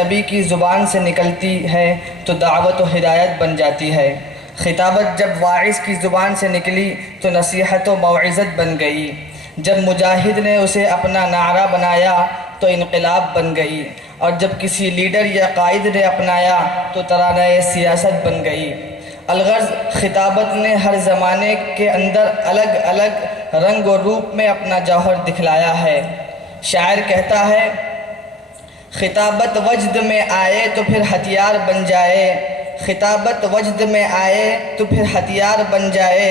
نبی کی زبان سے نکلتی ہے تو دعوت و ہدایت بن جاتی ہے۔ خطابت جب واعظ کی زبان سے نکلی تو نصیحت و موعظت بن گئی۔ جب مجاہد نے اسے اپنا نعرہ بنایا تو انقلاب بن گئی، اور جب کسی لیڈر یا قائد نے اپنایا تو ترانہ سیاست بن گئی۔ الغرض خطابت نے ہر زمانے کے اندر الگ الگ رنگ و روپ میں اپنا جوہر دکھلایا ہے۔ شاعر کہتا ہے، خطابت وجد میں آئے تو پھر ہتھیار بن جائے، خطابت وجد میں آئے تو پھر ہتھیار بن جائے،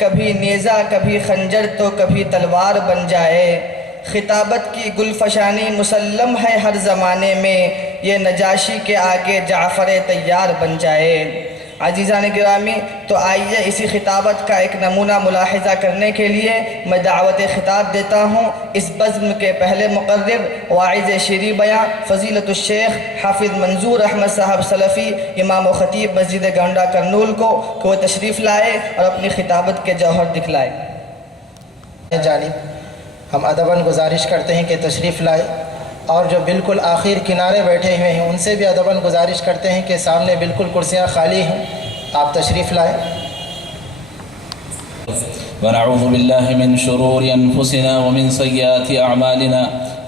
کبھی نیزہ کبھی خنجر تو کبھی تلوار بن جائے۔ خطابت کی گلفشانی مسلم ہے ہر زمانے میں، یہ نجاشی کے آگے جعفر طیار بن جائے۔ عزیزان گرامی، تو آئیے اسی خطابت کا ایک نمونہ ملاحظہ کرنے کے لیے میں دعوت خطاب دیتا ہوں اس بزم کے پہلے مقرر واعظ شیریں بیاں فضیلت الشیخ حافظ منظور احمد صاحب سلفی امام و خطیب مسجد گونڈہ کرنول کو کہ وہ تشریف لائے اور اپنی خطابت کے جوہر دکھلائے۔ جانب ہم ادباً گزارش کرتے ہیں کہ تشریف لائے، اور جو بالکل آخر کنارے بیٹھے ہوئے ہیں ان سے بھی ادباً گزارش کرتے ہیں کہ سامنے بالکل کرسیاں خالی ہیں، آپ تشریف لائیں۔ ونعوذ بالله من شرور أنفسنا ومن سيئات أعمالنا،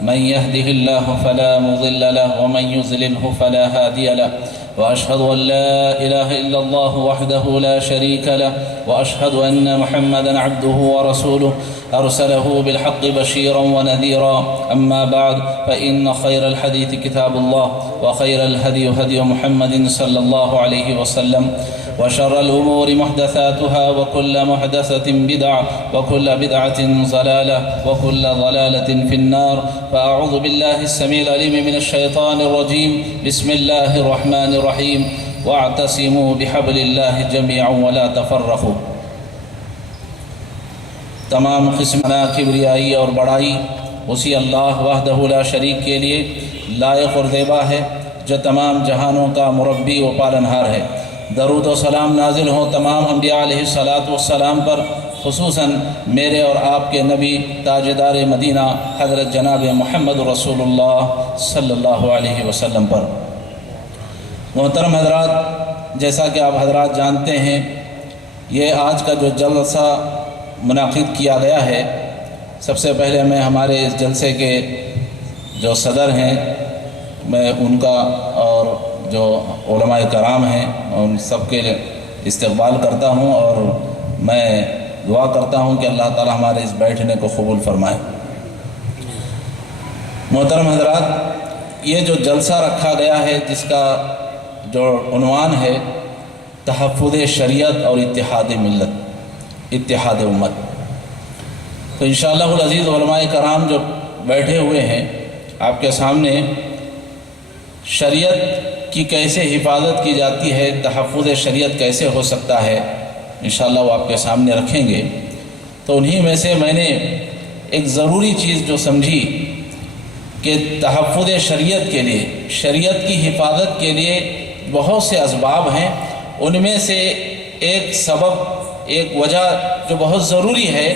من يهده الله فلا مضل له ومن يضلله فلا هادي له، وأشهد أن لا إله إلا الله وحده لا شريك له، وأشهد أن محمدا عبده ورسوله أرسله بالحق بشيرا ونذيرا. أما بعد، فإن خير الحديث كتاب الله، وخير الهدي هدي محمد صلى الله عليه وسلم، وشر الأمور محدثاتها، وكل محدثة بدعة، وكل بدعة ضلالة، وكل ضلالة في النار. فأعوذ بالله السميع العليم من الشيطان الرجيم. بسم الله الرحمن الرحيم. واعتصموا بحبل الله جميعا ولا تفرقوا. تمام قسم کبریائی اور بڑائی اسی اللہ وحدہ لا شریک کے لیے لائق اور زیبا ہے، جو تمام جہانوں کا مربی و پالنہار ہے۔ درود و سلام نازل ہو تمام انبیاء علیہ الصلاۃ والسلام پر، خصوصاً میرے اور آپ کے نبی تاجدار مدینہ حضرت جناب محمد رسول اللہ صلی اللہ علیہ وسلم پر۔ محترم حضرات، جیسا کہ آپ حضرات جانتے ہیں، یہ آج کا جو جلسہ منعقد کیا گیا ہے، سب سے پہلے میں ہمارے اس جلسے کے جو صدر ہیں میں ان کا اور جو علماء کرام ہیں ان سب کے استقبال کرتا ہوں، اور میں دعا کرتا ہوں کہ اللہ تعالی ہمارے اس بیٹھنے کو قبول فرمائے۔ محترم حضرات، یہ جو جلسہ رکھا گیا ہے جس کا جو عنوان ہے تحفظ شریعت اور اتحاد ملت، اتحاد امت، تو انشاءاللہ العزیز علماء کرام جو بیٹھے ہوئے ہیں آپ کے سامنے، شریعت کی کیسے حفاظت کی جاتی ہے، تحفظ شریعت کیسے ہو سکتا ہے، انشاءاللہ وہ آپ کے سامنے رکھیں گے۔ تو انہی میں سے میں نے ایک ضروری چیز جو سمجھی کہ تحفظ شریعت کے لیے، شریعت کی حفاظت کے لیے بہت سے اسباب ہیں، ان میں سے ایک سبب، ایک وجہ جو بہت ضروری ہے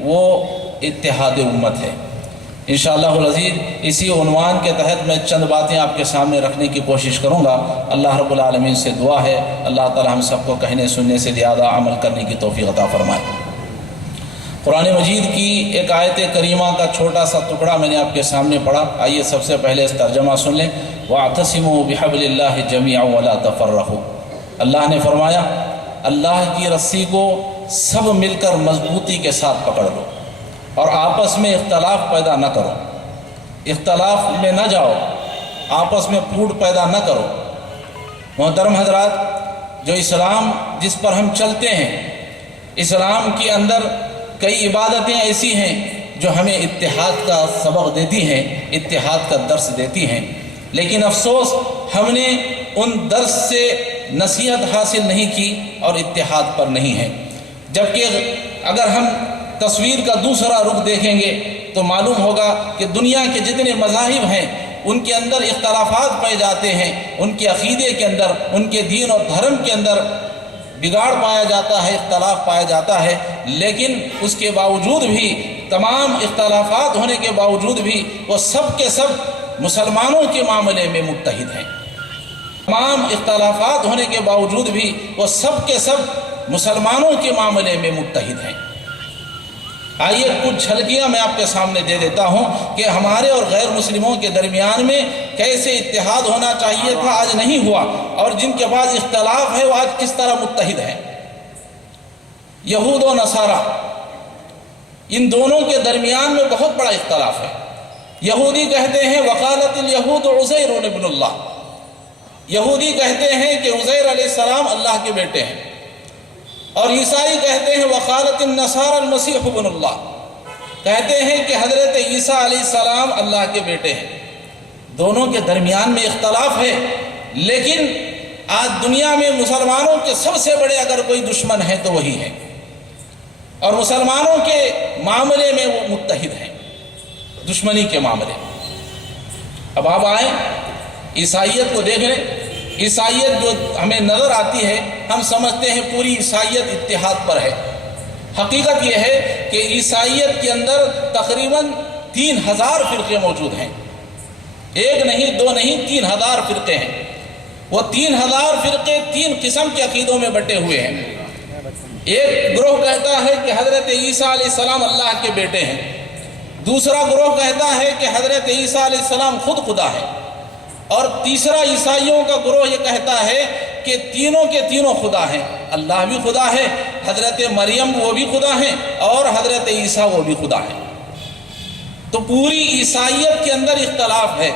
وہ اتحاد امت ہے۔ انشاءاللہ العزیز اسی عنوان کے تحت میں چند باتیں آپ کے سامنے رکھنے کی کوشش کروں گا۔ اللہ رب العالمین سے دعا ہے اللہ تعالی ہم سب کو کہنے سننے سے زیادہ عمل کرنے کی توفیق عطا فرمائے۔ قرآن مجید کی ایک آیت کریمہ کا چھوٹا سا ٹکڑا میں نے آپ کے سامنے پڑھا، آئیے سب سے پہلے اس ترجمہ سن لیں۔ وَاعْتَصِمُوا بِحَبْلِ اللَّهِ جَمِيعًا وَلَا تَفَرَّقُوا۔ اللہ نے فرمایا اللہ کی رسی کو سب مل کر مضبوطی کے ساتھ پکڑ لو اور آپس میں اختلاف پیدا نہ کرو، اختلاف میں نہ جاؤ، آپس میں پھوٹ پیدا نہ کرو۔ محترم حضرات، جو اسلام جس پر ہم چلتے ہیں، اسلام کے اندر کئی عبادتیں ایسی ہیں جو ہمیں اتحاد کا سبق دیتی ہیں، اتحاد کا درس دیتی ہیں، لیکن افسوس ہم نے ان درس سے نصیحت حاصل نہیں کی اور اتحاد پر نہیں ہے۔ جبکہ اگر ہم تصویر کا دوسرا رخ دیکھیں گے تو معلوم ہوگا کہ دنیا کے جتنے مذاہب ہیں ان کے اندر اختلافات پائے جاتے ہیں، ان کے عقیدے کے اندر، ان کے دین اور دھرم کے اندر بگاڑ پایا جاتا ہے، اختلاف پایا جاتا ہے، لیکن اس کے باوجود بھی، تمام اختلافات ہونے کے باوجود بھی وہ سب کے سب مسلمانوں کے معاملے میں متحد ہیں۔ تمام اختلافات ہونے کے باوجود بھی وہ سب کے سب مسلمانوں کے معاملے میں متحد ہیں۔ آئیے کچھ جھلکیاں میں آپ کے سامنے دے دیتا ہوں کہ ہمارے اور غیر مسلموں کے درمیان میں کیسے اتحاد ہونا چاہیے تھا، آج نہیں ہوا، اور جن کے بعد اختلاف ہے وہ آج کس طرح متحد ہیں۔ یہود و نصارہ، ان دونوں کے درمیان میں بہت بڑا اختلاف ہے۔ یہودی کہتے ہیں وقالت الیہود عزیر ابن اللہ، یہودی کہتے ہیں کہ عزیر علیہ السلام اللہ کے بیٹے ہیں، اور عیسائی کہتے ہیں وقالت النصارى المسیح ابن اللہ، کہتے ہیں کہ حضرت عیسیٰ علیہ السلام اللہ کے بیٹے ہیں۔ دونوں کے درمیان میں اختلاف ہے، لیکن آج دنیا میں مسلمانوں کے سب سے بڑے اگر کوئی دشمن ہے تو وہی ہے، اور مسلمانوں کے معاملے میں وہ متحد ہیں، دشمنی کے معاملے۔ اب آپ آئیں عیسائیت کو دیکھ لیں۔ عیسائیت جو ہمیں نظر آتی ہے، ہم سمجھتے ہیں پوری عیسائیت اتحاد پر ہے۔ حقیقت یہ ہے کہ عیسائیت کے اندر تقریباً 3000 فرقے موجود ہیں، ایک نہیں دو نہیں 3000 فرقے ہیں۔ وہ 3000 فرقے 3 قسم کے عقیدوں میں بٹے ہوئے ہیں۔ ایک گروہ کہتا ہے کہ حضرت عیسیٰ علیہ السلام اللہ کے بیٹے ہیں، دوسرا گروہ کہتا ہے کہ حضرت عیسیٰ علیہ السلام خود خدا ہے، اور تیسرا عیسائیوں کا گروہ یہ کہتا ہے کہ تینوں کے تینوں خدا ہیں، اللہ بھی خدا ہے، حضرت مریم وہ بھی خدا ہیں، اور حضرت عیسیٰ وہ بھی خدا ہیں۔ تو پوری عیسائیت کے اندر اختلاف ہے،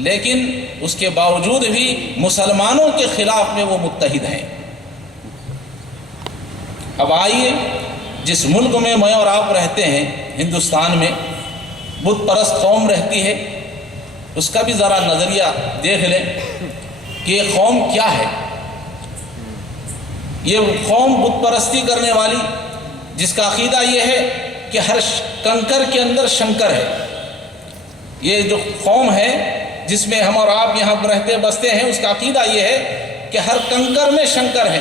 لیکن اس کے باوجود بھی مسلمانوں کے خلاف میں وہ متحد ہیں۔ اب آئیے جس ملک میں میں اور آپ رہتے ہیں، ہندوستان میں بت پرست قوم رہتی ہے، اس کا بھی ذرا نظریہ دیکھ لیں کہ یہ قوم کیا ہے۔ یہ قوم بت پرستی کرنے والی، جس کا عقیدہ یہ ہے کہ ہر کنکر کے اندر شنکر ہے۔ یہ جو قوم ہے جس میں ہم اور آپ یہاں رہتے بستے ہیں، اس کا عقیدہ یہ ہے کہ ہر کنکر میں شنکر ہے۔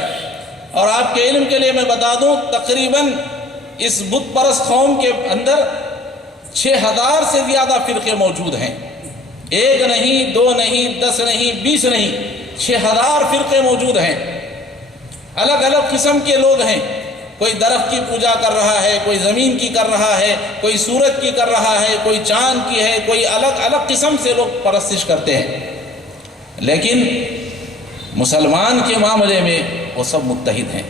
اور آپ کے علم کے لیے میں بتا دوں، تقریباً اس بت پرست قوم کے اندر 6000 سے زیادہ فرقے موجود ہیں، ایک نہیں دو نہیں 10 نہیں 20 نہیں، 6000 فرقے موجود ہیں۔ الگ الگ قسم کے لوگ ہیں، کوئی درخت کی پوجا کر رہا ہے، کوئی زمین کی کر رہا ہے، کوئی سورج کی کر رہا ہے، کوئی چاند کی ہے، کوئی الگ الگ قسم سے لوگ پرستش کرتے ہیں، لیکن مسلمان کے معاملے میں وہ سب متحد ہیں۔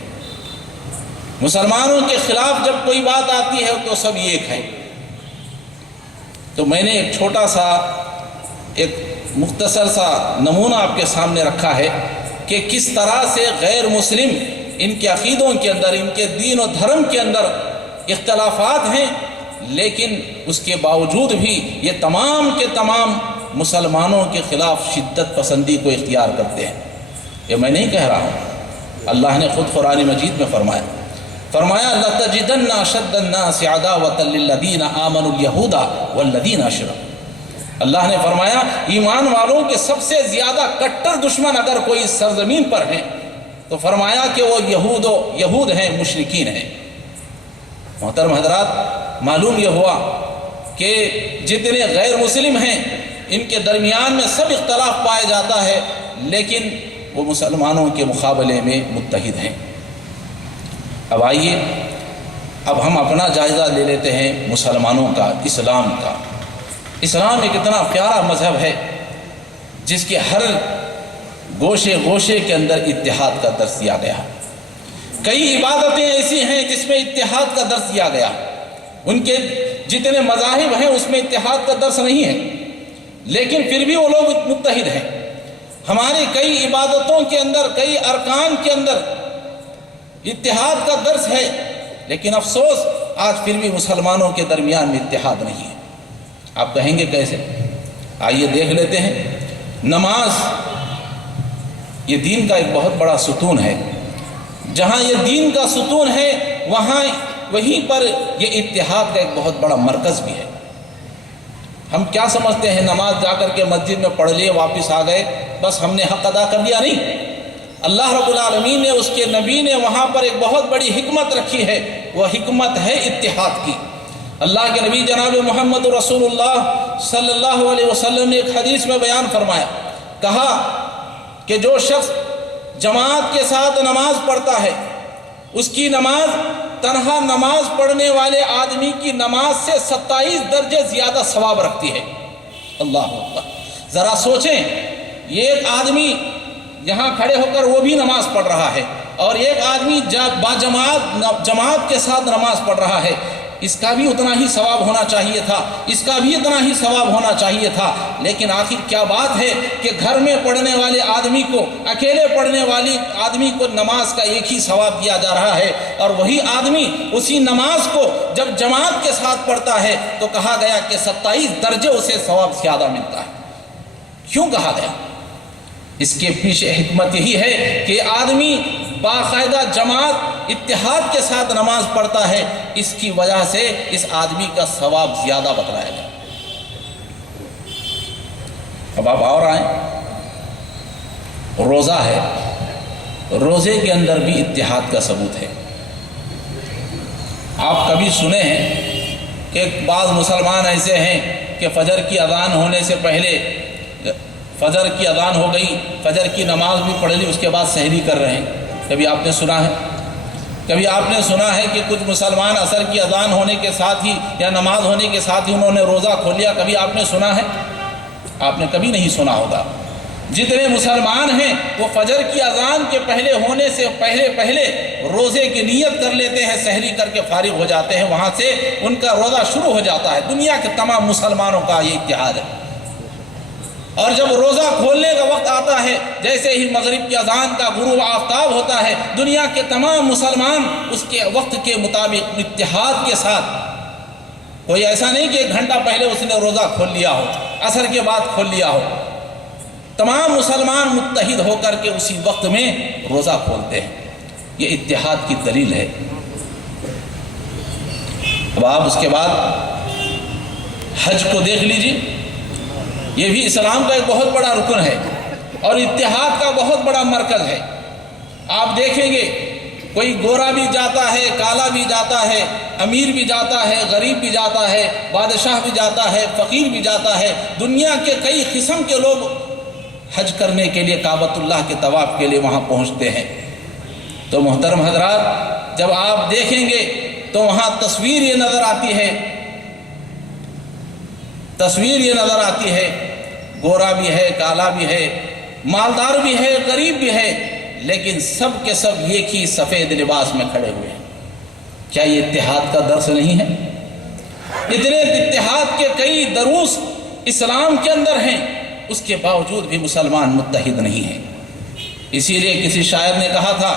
مسلمانوں کے خلاف جب کوئی بات آتی ہے تو سب ایک ہیں۔ تو میں نے ایک چھوٹا سا ایک مختصر سا نمونہ آپ کے سامنے رکھا ہے کہ کس طرح سے غیر مسلم ان کے عقیدوں کے اندر، ان کے دین و دھرم کے اندر اختلافات ہیں، لیکن اس کے باوجود بھی یہ تمام کے تمام مسلمانوں کے خلاف شدت پسندی کو اختیار کرتے ہیں۔ یہ میں نہیں کہہ رہا ہوں، اللہ نے خود قرآن مجید میں فرمایا لَتَجِدَنَّ أَشَدَّ النَّاسِ عَدَاوَةً لِلَّذِينَ آمَنُوا الْيَهُودَ وَالَّذِينَ أَشْرَكُوا۔ اللہ نے فرمایا ایمان والوں کے سب سے زیادہ کٹر دشمن اگر کوئی سرزمین پر ہیں تو فرمایا کہ وہ یہود ہیں، مشرکین ہیں۔ محترم حضرات، معلوم یہ ہوا کہ جتنے غیر مسلم ہیں ان کے درمیان میں سب اختلاف پایا جاتا ہے، لیکن وہ مسلمانوں کے مقابلے میں متحد ہیں۔ اب آئیے اب ہم اپنا جائزہ لے لیتے ہیں مسلمانوں کا، اسلام کا۔ اسلام ایک اتنا پیارا مذہب ہے جس کے ہر گوشے گوشے کے اندر اتحاد کا درس دیا گیا۔ کئی عبادتیں ایسی ہیں جس میں اتحاد کا درس دیا گیا، ان کے جتنے مذاہب ہیں اس میں اتحاد کا درس نہیں ہے، لیکن پھر بھی وہ لوگ متحد ہیں۔ ہماری کئی عبادتوں کے اندر، کئی ارکان کے اندر اتحاد کا درس ہے، لیکن افسوس آج پھر بھی مسلمانوں کے درمیان میں اتحاد نہیں ہے۔ آپ کہیں گے کیسے؟ آئیے دیکھ لیتے ہیں۔ نماز یہ دین کا ایک بہت بڑا ستون ہے، جہاں یہ دین کا ستون ہے وہیں پر یہ اتحاد کا ایک بہت بڑا مرکز بھی ہے۔ ہم کیا سمجھتے ہیں نماز جا کر کے مسجد میں پڑھ لیے واپس آ گئے بس ہم نے حق ادا کر لیا؟ نہیں، اللہ رب العالمین نے، اس کے نبی نے وہاں پر ایک بہت بڑی حکمت رکھی ہے، وہ حکمت ہے اتحاد کی۔ اللہ کے نبی جناب محمد رسول اللہ صلی اللہ علیہ وسلم نے ایک حدیث میں بیان فرمایا، کہا کہ جو شخص جماعت کے ساتھ نماز پڑھتا ہے، اس کی نماز تنہا نماز پڑھنے والے آدمی کی نماز سے 27 درجے زیادہ ثواب رکھتی ہے۔ اللہ اکبر! ذرا سوچیں، یہ ایک آدمی یہاں کھڑے ہو کر وہ بھی نماز پڑھ رہا ہے، اور ایک آدمی جماعت کے ساتھ نماز پڑھ رہا ہے، اس کا بھی اتنا ہی ثواب ہونا چاہیے تھا، اس کا بھی اتنا ہی ثواب ہونا چاہیے تھا۔ لیکن آخر کیا بات ہے کہ گھر میں پڑھنے والے آدمی کو، اکیلے پڑھنے والی آدمی کو نماز کا ایک ہی ثواب دیا جا رہا ہے، اور وہی آدمی اسی نماز کو جب جماعت کے ساتھ پڑھتا ہے تو کہا گیا کہ 27 درجے اسے ثواب زیادہ ملتا ہے۔ کیوں کہا گیا؟ اس کے پیچھے حکمت یہی ہے کہ آدمی باقاعدہ جماعت اتحاد کے ساتھ نماز پڑھتا ہے، اس کی وجہ سے اس آدمی کا ثواب زیادہ بتلایا گیا۔ اب آپ اور آئیں، روزہ ہے، روزے کے اندر بھی اتحاد کا ثبوت ہے۔ آپ کبھی سنے ہیں کہ بعض مسلمان ایسے ہیں کہ فجر کی اذان ہونے سے پہلے، فجر کی اذان ہو گئی، فجر کی نماز بھی پڑھ لی، اس کے بعد سحری کر رہے ہیں؟ کبھی آپ نے سنا ہے؟ کبھی آپ نے سنا ہے کہ کچھ مسلمان عصر کی اذان ہونے کے ساتھ ہی یا نماز ہونے کے ساتھ ہی انہوں نے روزہ کھول لیا؟ کبھی آپ نے سنا ہے؟ آپ نے کبھی نہیں سنا ہوگا۔ جتنے مسلمان ہیں وہ فجر کی اذان کے پہلے ہونے سے پہلے روزے کی نیت کر لیتے ہیں، سحری کر کے فارغ ہو جاتے ہیں، وہاں سے ان کا روزہ شروع ہو جاتا ہے۔ دنیا کے تمام مسلمانوں کا یہ اتحاد ہے۔ اور جب روزہ کھولنے کا وقت آتا ہے، جیسے ہی مغرب کی اذان کا غروب آفتاب ہوتا ہے، دنیا کے تمام مسلمان اس کے وقت کے مطابق اتحاد کے ساتھ، کوئی ایسا نہیں کہ 1 گھنٹہ پہلے اس نے روزہ کھول لیا ہو، عصر کے بعد کھول لیا ہو، تمام مسلمان متحد ہو کر کے اسی وقت میں روزہ کھولتے ہیں۔ یہ اتحاد کی دلیل ہے۔ اب آپ اس کے بعد حج کو دیکھ لیجیے، یہ بھی اسلام کا ایک بہت بڑا رکن ہے اور اتحاد کا بہت بڑا مرکز ہے۔ آپ دیکھیں گے کوئی گورا بھی جاتا ہے، کالا بھی جاتا ہے، امیر بھی جاتا ہے، غریب بھی جاتا ہے، بادشاہ بھی جاتا ہے، فقیر بھی جاتا ہے، دنیا کے کئی قسم کے لوگ حج کرنے کے لیے، کعبۃ اللہ کے طواف کے لیے وہاں پہنچتے ہیں۔ تو محترم حضرات، جب آپ دیکھیں گے تو وہاں تصویر یہ نظر آتی ہے، گورا بھی ہے، کالا بھی ہے، مالدار بھی ہے، غریب بھی ہے، لیکن سب کے سب ایک ہی سفید لباس میں کھڑے ہوئے ہیں۔ کیا یہ اتحاد کا درس نہیں ہے؟ اتنے اتحاد کے کئی دروس اسلام کے اندر ہیں، اس کے باوجود بھی مسلمان متحد نہیں ہیں۔ اسی لیے کسی شاعر نے کہا تھا،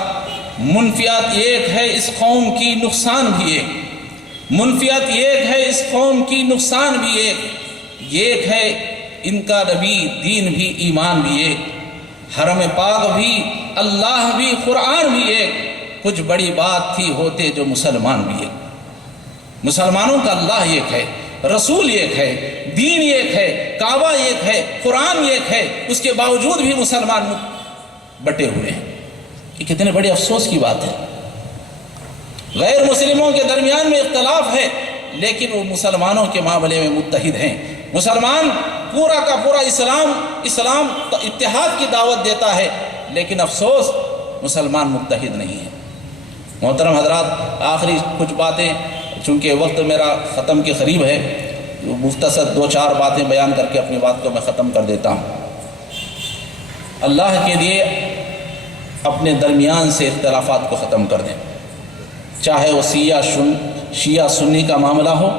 منفیات ایک ہے اس قوم کی، نقصان بھی ایک، منفیات ایک ہے اس قوم کی، نقصان بھی ایک ہے ان کا نبی، دین بھی، ایمان بھی ایک، حرم پاک بھی، اللہ بھی، قرآن بھی ایک، کچھ بڑی بات تھی ہوتے جو مسلمان بھی ایک۔ مسلمانوں کا اللہ ایک ہے، رسول ایک ہے، دین ایک ہے، کعبہ ایک ہے، قرآن ایک ہے، اس کے باوجود بھی مسلمان بٹے ہوئے ہیں۔ یہ کتنے بڑے افسوس کی بات ہے۔ غیر مسلموں کے درمیان میں اختلاف ہے، لیکن وہ مسلمانوں کے معاملے میں متحد ہیں۔ مسلمان پورا کا پورا اسلام اتحاد کی دعوت دیتا ہے، لیکن افسوس مسلمان متحد نہیں ہیں۔ محترم حضرات، آخری کچھ باتیں، چونکہ وقت میرا ختم کے قریب ہے، مختصر 2-4 باتیں بیان کر کے اپنی بات کو میں ختم کر دیتا ہوں۔ اللہ کے لیے اپنے درمیان سے اختلافات کو ختم کر دیں، چاہے وہ شیعہ سنی کا معاملہ ہو،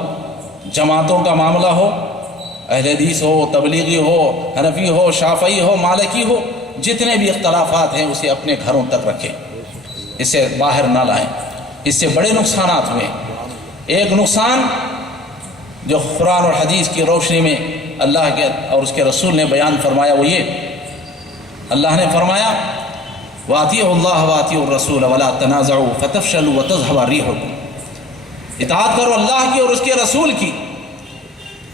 جماعتوں کا معاملہ ہو، اہل حدیث ہو، تبلیغی ہو، حنفی ہو، شافعی ہو، مالکی ہو، جتنے بھی اختلافات ہیں اسے اپنے گھروں تک رکھیں، اسے باہر نہ لائیں۔ اس سے بڑے نقصانات ہوئے۔ ایک نقصان جو قرآن اور حدیث کی روشنی میں اللہ کے اور اس کے رسول نے بیان فرمایا وہ یہ، اللہ نے فرمایا وَأَطِيعُوا اللَّهَ وَأَطِيعُوا الرَّسُولَ وَلَا تَنَازَعُوا فَتَفْشَلُوا وَتَذْهَبَ رِيحُكُمْ۔ اطاعت کرو اللہ کی اور اس کے رسول کی،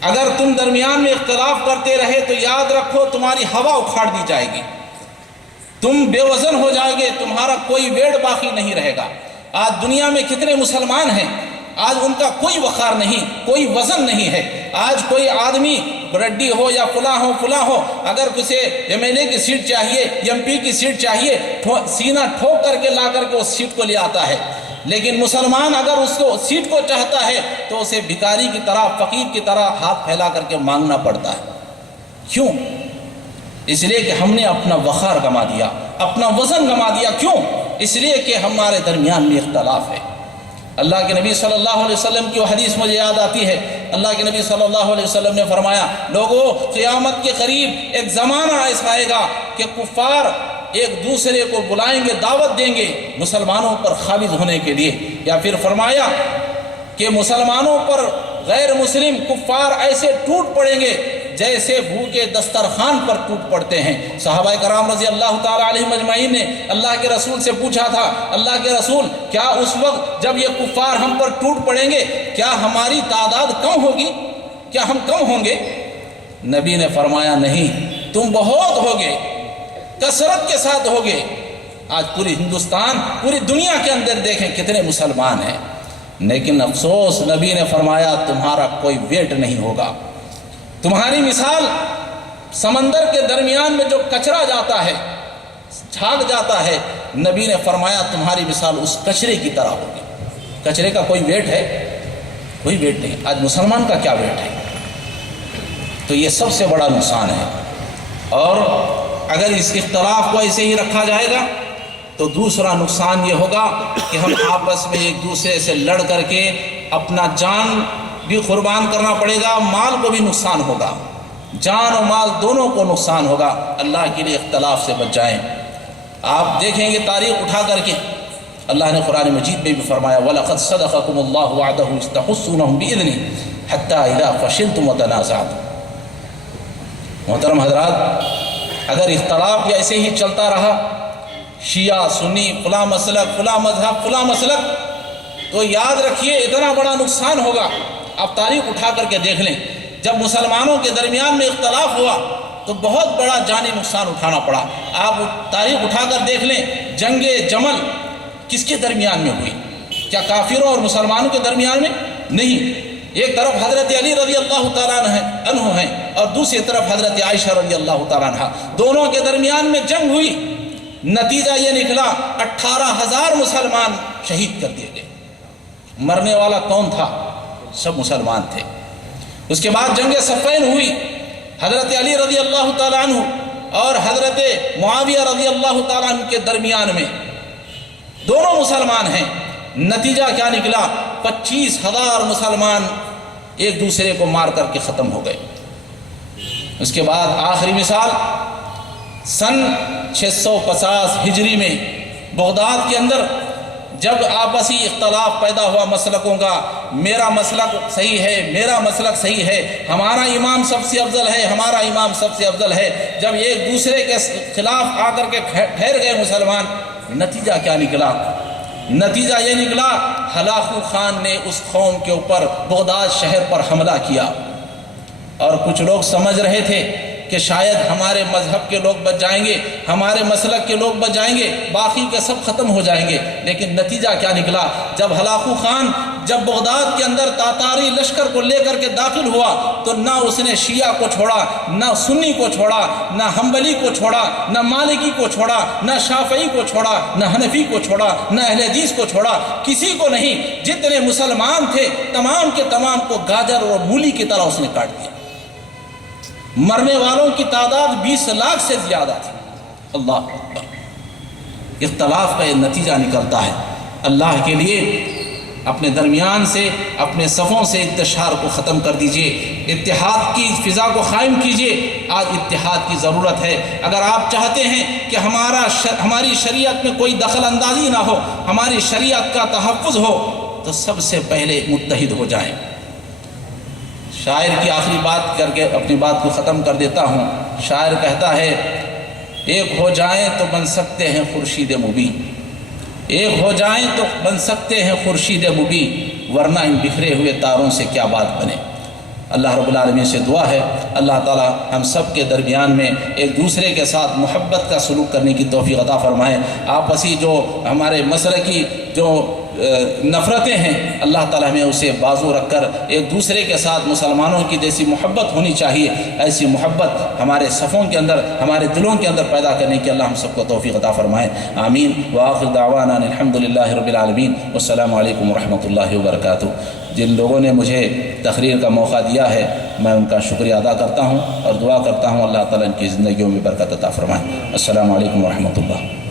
اگر تم درمیان میں اختلاف کرتے رہے تو یاد رکھو تمہاری ہوا اکھاڑ دی جائے گی، تم بے وزن ہو جائے گے، تمہارا کوئی ویٹ باقی نہیں رہے گا۔ آج دنیا میں کتنے مسلمان ہیں آج ان کا کوئی وقار نہیں، کوئی وزن نہیں ہے۔ آج کوئی آدمی رڈی ہو یا فلاں ہو، اگر اسے MLA کی سیٹ چاہیے، MP کی سیٹ چاہیے، سینہ ٹھوک کر کے لا کر کے اس سیٹ کو لے آتا ہے۔ لیکن مسلمان اگر اس کو سیٹ کو چاہتا ہے تو اسے بھکاری کی طرح، فقیر کی طرح ہاتھ پھیلا کر کے مانگنا پڑتا ہے۔ کیوں؟ اس لیے کہ ہم نے اپنا وقار گما دیا، اپنا وزن گما دیا۔ کیوں؟ اس لیے کہ ہمارے درمیان میں اختلاف ہے۔ اللہ کے نبی صلی اللہ علیہ وسلم کی وہ حدیث مجھے یاد آتی ہے۔ اللہ کے نبی صلی اللہ علیہ وسلم نے فرمایا، لوگوں، قیامت کے قریب ایک زمانہ ایسا آئے گا کہ کفار ایک دوسرے کو بلائیں گے، دعوت دیں گے مسلمانوں پر قابض ہونے کے لیے، یا پھر فرمایا کہ مسلمانوں پر غیر مسلم کفار ایسے ٹوٹ پڑیں گے جیسے بھوکے دسترخوان پر ٹوٹ پڑتے ہیں۔ صحابہ کرام رضی اللہ تعالیٰ علیہم اجمعین نے اللہ کے رسول سے پوچھا تھا، اللہ کے رسول، کیا اس وقت جب یہ کفار ہم پر ٹوٹ پڑیں گے کیا ہماری تعداد کم ہوگی؟ کیا ہم کم ہوں گے؟ نبی نے فرمایا نہیں، تم بہت ہوگے، کثرت کے ساتھ ہوگے۔ آج پوری ہندوستان، پوری دنیا کے اندر دیکھیں کتنے مسلمان ہیں، لیکن افسوس، نبی نے فرمایا تمہارا کوئی ویٹ نہیں ہوگا۔ تمہاری مثال سمندر کے درمیان میں جو کچرا جاتا ہے، جھاگ جاتا ہے، نبی نے فرمایا تمہاری مثال اس کچرے کی طرح ہوگی۔ کچرے کا کوئی ویٹ ہے؟ کوئی ویٹ نہیں۔ آج مسلمان کا کیا ویٹ ہے؟ تو یہ سب سے بڑا نقصان ہے۔ اور اگر اس اختلاف کو ایسے ہی رکھا جائے گا تو دوسرا نقصان یہ ہوگا کہ ہم آپس میں ایک دوسرے سے لڑ کر کے اپنا جان بھی قربان کرنا پڑے گا، مال کو بھی نقصان ہوگا، جان و مال دونوں کو نقصان ہوگا۔ اللہ کے لیے اختلاف سے بچ جائیں۔ آپ دیکھیں گے تاریخ اٹھا کر کے، اللہ نے قرآن مجید میں بھی فرمایا وَلَقَدْ صَدَقَكُمُ اللَّهُ وَعْدَهُ إِذْ تَحُسُّونَهُم بِإِذْنِهِ حَتَّى إِذَا فَشِلْتُمْ وَتَنَازَعْتُمْ۔ محترم حضرات، اگر اختلاف ایسے ہی چلتا رہا، شیعہ سنی، فلاں مسلک، فلاں مذہب، فلاں مسلک، تو یاد رکھیے اتنا بڑا نقصان ہوگا۔ آپ تاریخ اٹھا کر کے دیکھ لیں، جب مسلمانوں کے درمیان میں اختلاف ہوا تو بہت بڑا جانی نقصان اٹھانا پڑا۔ آپ تاریخ اٹھا کر دیکھ لیں، جنگ جمل کس کے درمیان میں ہوئی؟ کیا کافروں اور مسلمانوں کے درمیان میں؟ نہیں۔ ایک طرف حضرت علی رضی اللہ تعالیٰ عنہ ہیں اور دوسری طرف حضرت عائشہ رضی اللہ تعالیٰ عنہ، دونوں کے درمیان میں جنگ ہوئی۔ نتیجہ یہ نکلا 18,000 مسلمان شہید کر دیے گئے۔ مرنے والا کون تھا؟ سب مسلمان تھے۔ اس کے بعد جنگ صفین ہوئی، حضرت علی رضی اللہ تعالیٰ عنہ اور حضرت معاویہ رضی اللہ تعالیٰ عنہ کے درمیان میں، دونوں مسلمان ہیں۔ نتیجہ کیا نکلا؟ 25,000 مسلمان ایک دوسرے کو مار کر کے ختم ہو گئے۔ اس کے بعد آخری مثال سن 650 ہجری میں بغداد کے اندر جب آپسی اختلاف پیدا ہوا مسلکوں کا، میرا مسلک صحیح ہے، میرا مسلک صحیح ہے، ہمارا امام سب سے افضل ہے، ہمارا امام سب سے افضل ہے، جب ایک دوسرے کے خلاف آ کر کے ٹھہر گئے مسلمان، نتیجہ کیا نکلا؟ نتیجہ یہ نکلا ہلاکو خان نے اس قوم کے اوپر بغداد شہر پر حملہ کیا، اور کچھ لوگ سمجھ رہے تھے کہ شاید ہمارے مذہب کے لوگ بچ جائیں گے، ہمارے مسلک کے لوگ بچ جائیں گے، باقی کے سب ختم ہو جائیں گے۔ لیکن نتیجہ کیا نکلا؟ جب ہلاکو خان جب بغداد کے اندر تاتاری لشکر کو لے کر کے داخل ہوا تو نہ اس نے شیعہ کو چھوڑا، نہ سنی کو چھوڑا، نہ حنبلی کو چھوڑا، نہ مالکی کو چھوڑا، نہ شافعی کو چھوڑا، نہ حنفی کو چھوڑا، نہ اہل حدیث کو چھوڑا، کسی کو نہیں۔ جتنے مسلمان تھے تمام کے تمام کو گاجر اور مولی کی طرح اس نے کاٹ دیا۔ مرنے والوں کی تعداد 20 لاکھ سے زیادہ تھی۔ اللہ اکبر۔ اختلاف کا یہ نتیجہ نکلتا ہے۔ اللہ کے لیے اپنے درمیان سے، اپنے صفوں سے انتشار کو ختم کر دیجئے، اتحاد کی فضا کو قائم کیجئے۔ آج اتحاد کی ضرورت ہے۔ اگر آپ چاہتے ہیں کہ ہماری شریعت میں کوئی دخل اندازی نہ ہو، ہماری شریعت کا تحفظ ہو، تو سب سے پہلے متحد ہو جائیں۔ شاعر کی آخری بات کر کے اپنی بات کو ختم کر دیتا ہوں۔ شاعر کہتا ہے، ایک ہو جائیں تو بن سکتے ہیں خورشید مبین، ایک ہو جائیں تو بن سکتے ہیں خورشید مبین، ورنہ ان بکھرے ہوئے تاروں سے کیا بات بنے۔ اللہ رب العالمین سے دعا ہے اللہ تعالی ہم سب کے درمیان میں ایک دوسرے کے ساتھ محبت کا سلوک کرنے کی توفیق عطا فرمائے۔ آپسی جو ہمارے مسلکی جو نفرتیں ہیں اللہ تعالیٰ ہمیں اسے بازو رکھ کر ایک دوسرے کے ساتھ مسلمانوں کی جیسی محبت ہونی چاہیے ایسی محبت ہمارے صفوں کے اندر ہمارے دلوں کے اندر پیدا کرنے کی اللہ ہم سب کو توفیق عطا فرمائے آمین وآخر دعوانا الحمدللہ رب العالمین والسلام علیکم ورحمۃ اللہ وبرکاتہ جن لوگوں نے مجھے تقریر کا موقع دیا ہے میں ان کا شکریہ ادا کرتا ہوں اور دعا کرتا ہوں اللہ تعالیٰ ان کی زندگیوں میں برکت عطا فرمائے السلام علیکم ورحمۃ اللہ